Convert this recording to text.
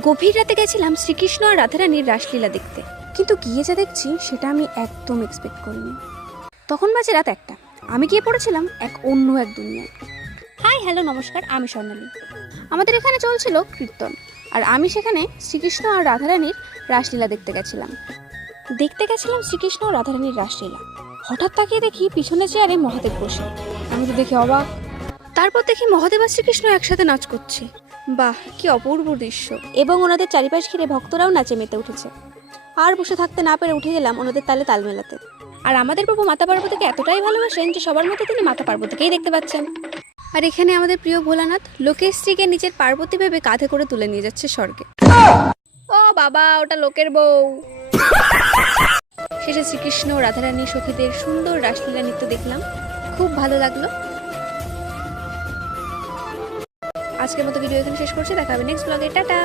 গভীর রাতে গেছিলাম শ্রীকৃষ্ণ আর রাধারানীর রাসলীলা দেখতে, কিন্তু গিয়ে যা দেখছি সেটা আমি একদম এক্সপেক্ট করিনি। তখন বাজে রাত 1টা, আমি গিয়ে পড়েছিলাম অন্য এক দুনিয়ায়। হাই হ্যালো নমস্কার, আমি স্বর্ণালী। আমাদের এখানে চলছিল কীর্তন, আর আমি সেখানে শ্রীকৃষ্ণ আর রাধারানীর রাসলীলা দেখতে গেছিলাম শ্রীকৃষ্ণ ও রাধারানীর রাসলীলা। হঠাৎ তাকিয়ে দেখি পিছনে চেয়ারে মহাদেব বসে। আমি তো দেখে অবাক। তারপর দেখি মহাদেব আর শ্রীকৃষ্ণ একসাথে নাচ করছে। বাহ, কি অপূর্ব দৃশ্য! এবং ওনাদের চারিপাশ ঘিরে ভক্তরাও নাচে মেতে উঠেছে। আর বসে থাকতে না পেরে উঠে গেলাম ওনাদের তালে তাল মেলাতে। আর আমাদের প্রভু মাতা পার্বতীকে এতটাই ভালোবাসেন যে সবার মধ্যে তিনি মাতা পার্বতীকেই দেখতে পাচ্ছেন। আর এখানে আমাদের প্রিয় ভোলানাথ লোকের স্ত্রীকে নিজের পার্বতী ভেবে কাঁধে করে তুলে নিয়ে যাচ্ছে স্বর্গে। ও বাবা, ওটা লোকের বউ। শেষে শ্রীকৃষ্ণ ও রাধারানী সখীদের সুন্দর রাসলীলা নৃত্য দেখলাম, খুব ভালো লাগলো। আজকের মতো ভিডিও এখানে শেষ করছি, দেখা হবে নেক্সট ব্লগে। টাটা।